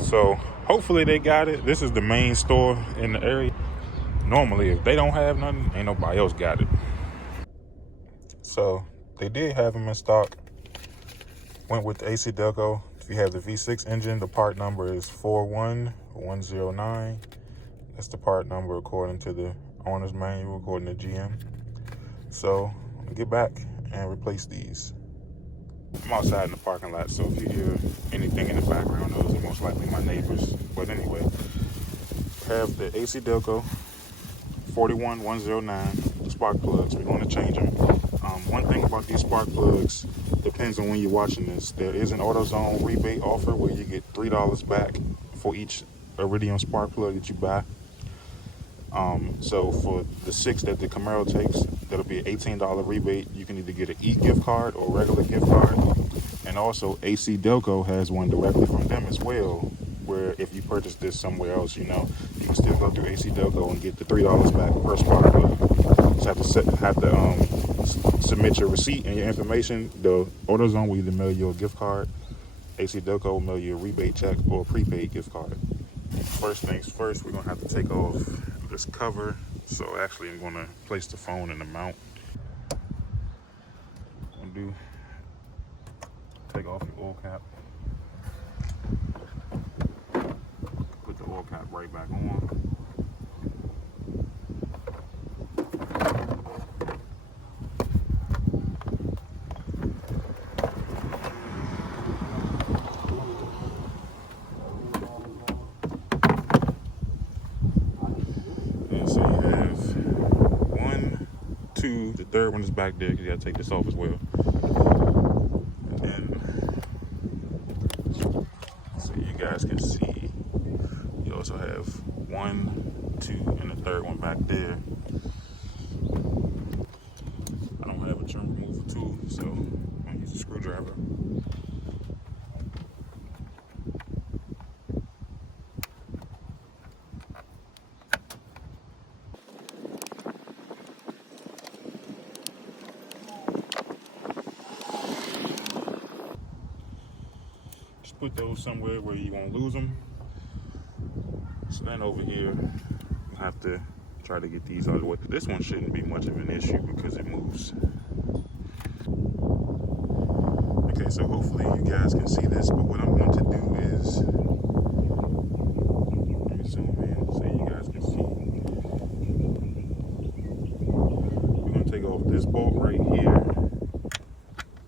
So hopefully they got it. This is the main store in the area. Normally, if they don't have nothing, ain't nobody else got it. So they did have them in stock. Went with the AC Delco. If you have the V6 engine, the part number is 41109. That's the part number according to the owner's manual, according to GM. So I'll get back and replace these. I'm outside in the parking lot, so if you hear anything in the background, those are most likely my neighbors. But anyway, I have the AC Delco 41109 spark plugs. We're going to change them. One thing about these spark plugs, depends on when you're watching this, there is an AutoZone rebate offer where you get $3 back for each Iridium spark plug that you buy. So for the 6 that the Camaro takes, that'll be an $18 rebate. You can either get an e-gift card or a regular gift card. And also AC Delco has one directly from them as well, where if you purchase this somewhere else, you can still go through AC Delco and get the $3 back per spark plug. Just have to submit your receipt and your information. The AutoZone will either mail you a gift card. AC Delco will mail you a rebate check or a prepaid gift card. First things first, we're gonna have to take off this cover. So actually I'm gonna place the phone in the mount. Take off your oil cap. Put the oil cap right back on. And so you have 1, 2, the third one is back there because you gotta take this off as well. And then, so you guys can see, you also have 1, 2, and the third one back there. I don't have a trim removal tool, so I'm gonna use a screwdriver. Put those somewhere where you won't lose them. So then over here, you have to try to get these out of the way. This one shouldn't be much of an issue because it moves. Okay, so hopefully you guys can see this, but what I'm going to do is, let me zoom in so you guys can see. We're going to take off this bolt right here.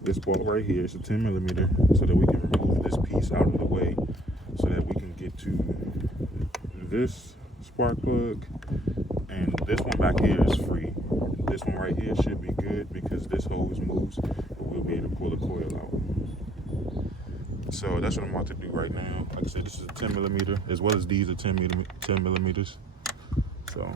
This bolt right here is a 10 millimeter, so that we can remove this piece out of the way so that we can get to this spark plug. And this one back here is free. This one right here should be good because this hose moves, but we'll be able to pull the coil out. So that's what I'm about to do right now. Like I said, this is a 10 millimeter, as well as these are 10 millimeters. So.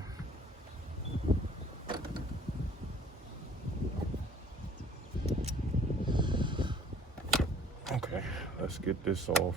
Okay, let's get this off.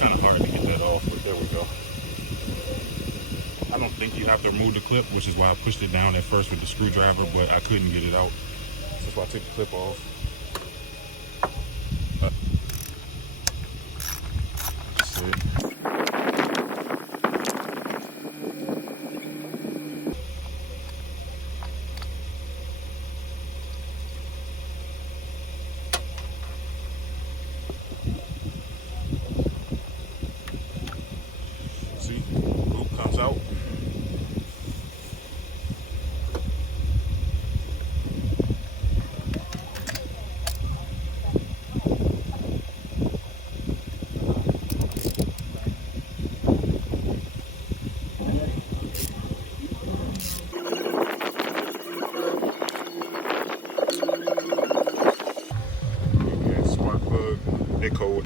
Kind of hard to get that off, but there we go. I don't think you have to remove the clip, which is why I pushed it down at first with the screwdriver, but I couldn't get it out. So that's why I took the clip off. That's it. See, loop comes out.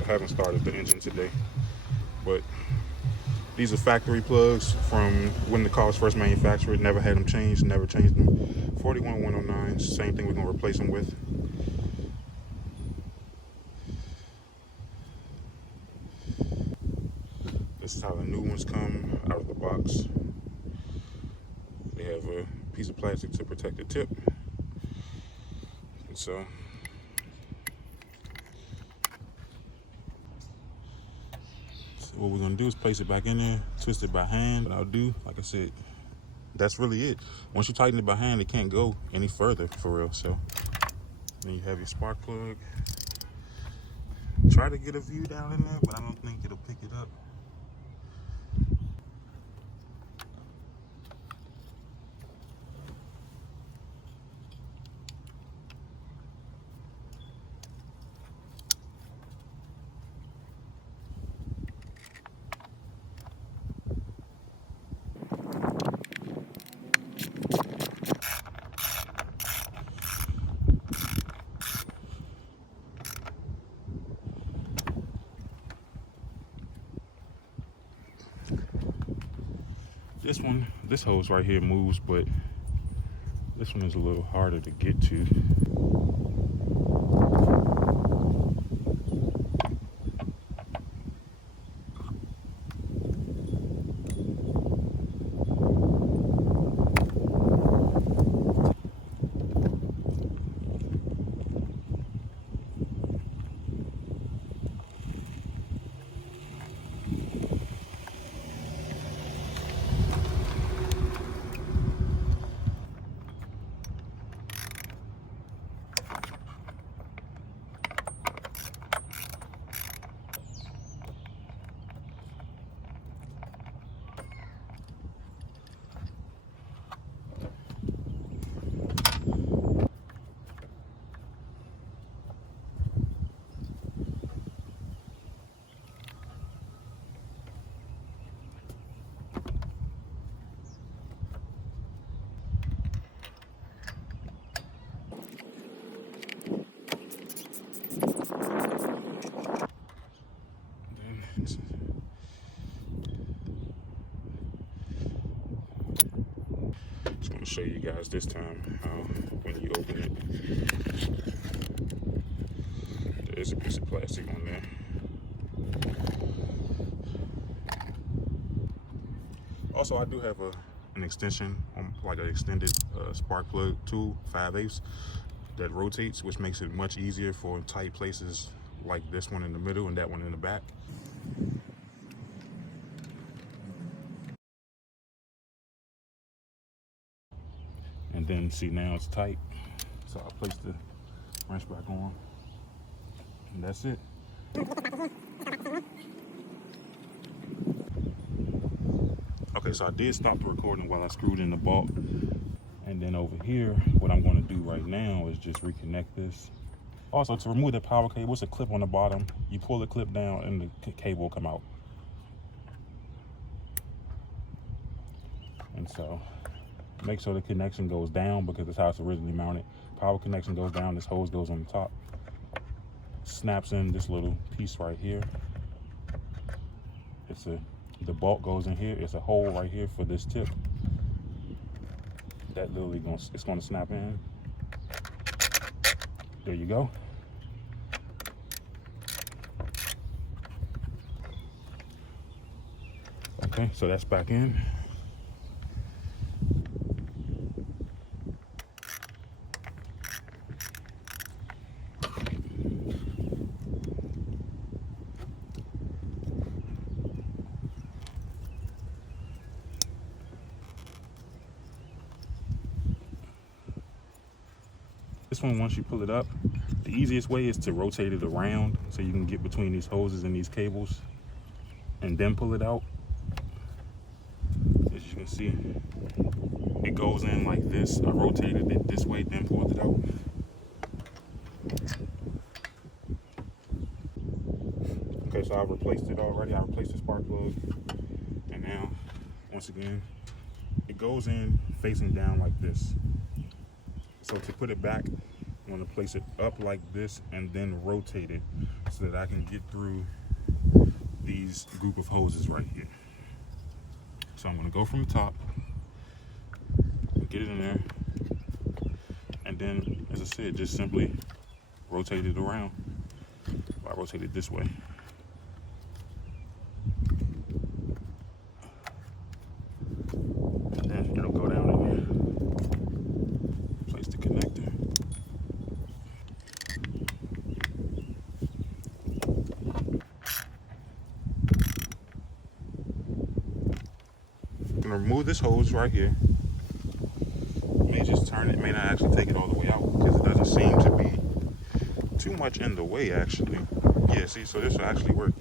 haven't started the engine today. But these are factory plugs from when the car was first manufactured. Never had them changed, never changed them. 41109, same thing we're gonna replace them with. This is how the new ones come out of the box. They have a piece of plastic to protect the tip. And so what we're gonna do is place it back in there, twist it by hand. What I'll do, like I said, that's really it. Once you tighten it by hand, it can't go any further for real. So then you have your spark plug. Try to get a view down in there, but I don't think it'll pick it up. This hose right here moves, but this one is a little harder to get to. Just gonna show you guys this time how when you open it, there is a piece of plastic on there. Also, I do have an extension, like an extended spark plug tool, 5/8, that rotates, which makes it much easier for tight places like this one in the middle and that one in the back. And then see, now it's tight, so I place the wrench back on, and that's it. Okay, so I did stop the recording while I screwed in the bolt, and then over here, what I'm going to do right now is just reconnect this. Also, to remove the power cable, it's a clip on the bottom. You pull the clip down, and the cable will come out. And so, make sure the connection goes down because that's how it's originally mounted. Power connection goes down, this hose goes on the top. Snaps in this little piece right here. The bolt goes in here. It's a hole right here for this tip. That literally it's gonna snap in. There you go. Okay, so that's back in. This one, once you pull it up, the easiest way is to rotate it around so you can get between these hoses and these cables and then pull it out. As you can see, it goes in like this. I rotated it this way, then pulled it out. Okay, so I've replaced it already. I replaced the spark plug. And now, once again, it goes in facing down like this. So to put it back, I'm gonna place it up like this and then rotate it so that I can get through these group of hoses right here. So I'm gonna go from the top, get it in there, and then, as I said, just simply rotate it around. I rotate it this way. And then it'll go down in there. Place the connector. I'm gonna remove this hose right here. May just turn it, may not actually take it all the way out because it doesn't seem to be too much in the way actually. Yeah, see, so this will actually work.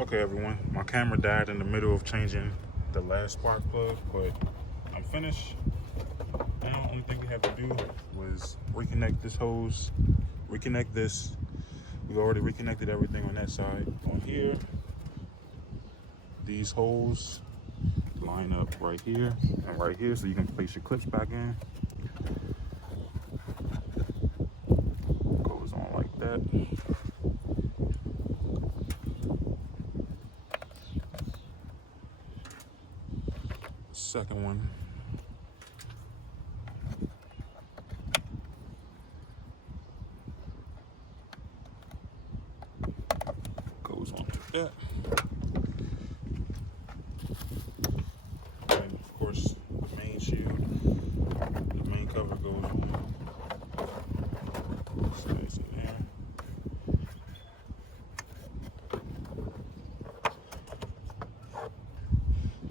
Okay, everyone, my camera died in the middle of changing the last spark plug, but I'm finished. Now, the only thing we have to do was reconnect this hose, reconnect this. We already reconnected everything on that side. On here, these holes line up right here and right here, so you can place your clips back in. Goes on like that. Second one. Goes on like that. And of course, the main shield, the main cover goes on. Stays in there.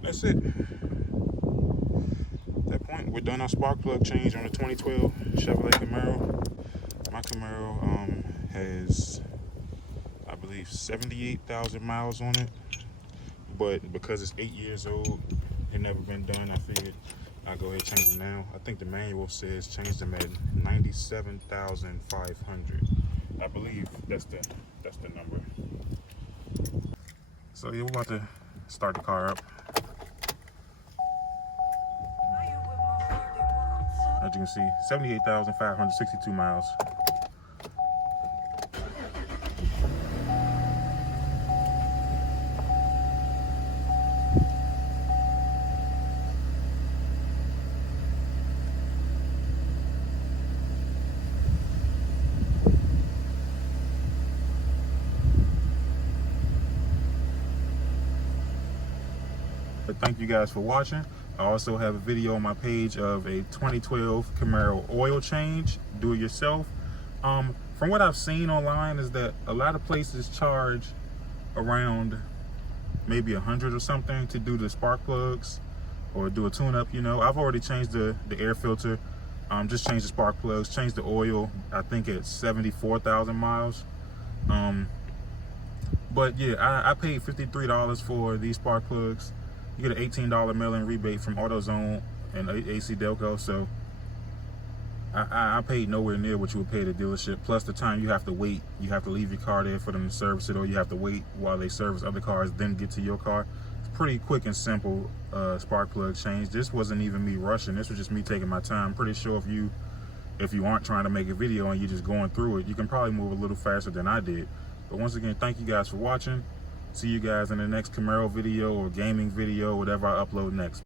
That's it. We're done our spark plug change on the 2012 Chevrolet Camaro. My Camaro has, I believe, 78,000 miles on it, but because it's 8 years old, it never been done, I figured I'll go ahead and change it now. I think the manual says change them at 97,500. I believe that's the number. So yeah, we're about to start the car up. As you can see, 78,562 miles. But thank you guys for watching. I also have a video on my page of a 2012 Camaro oil change, do it yourself. From what I've seen online is that a lot of places charge around maybe 100 or something to do the spark plugs or do a tune-up. You know, I've already changed the air filter, just changed the spark plugs, changed the oil, I think at 74,000 miles. But yeah, I paid $53 for these spark plugs. You get an $18 mail-in rebate from AutoZone and AC Delco, so I paid nowhere near what you would pay at a dealership, plus the time you have to wait. You have to leave your car there for them to service it, or you have to wait while they service other cars, then get to your car. It's pretty quick and simple spark plug change. This wasn't even me rushing. This was just me taking my time. I'm pretty sure if you aren't trying to make a video and you're just going through it, you can probably move a little faster than I did. But once again, thank you guys for watching. See you guys in the next Camaro video or gaming video, whatever I upload next.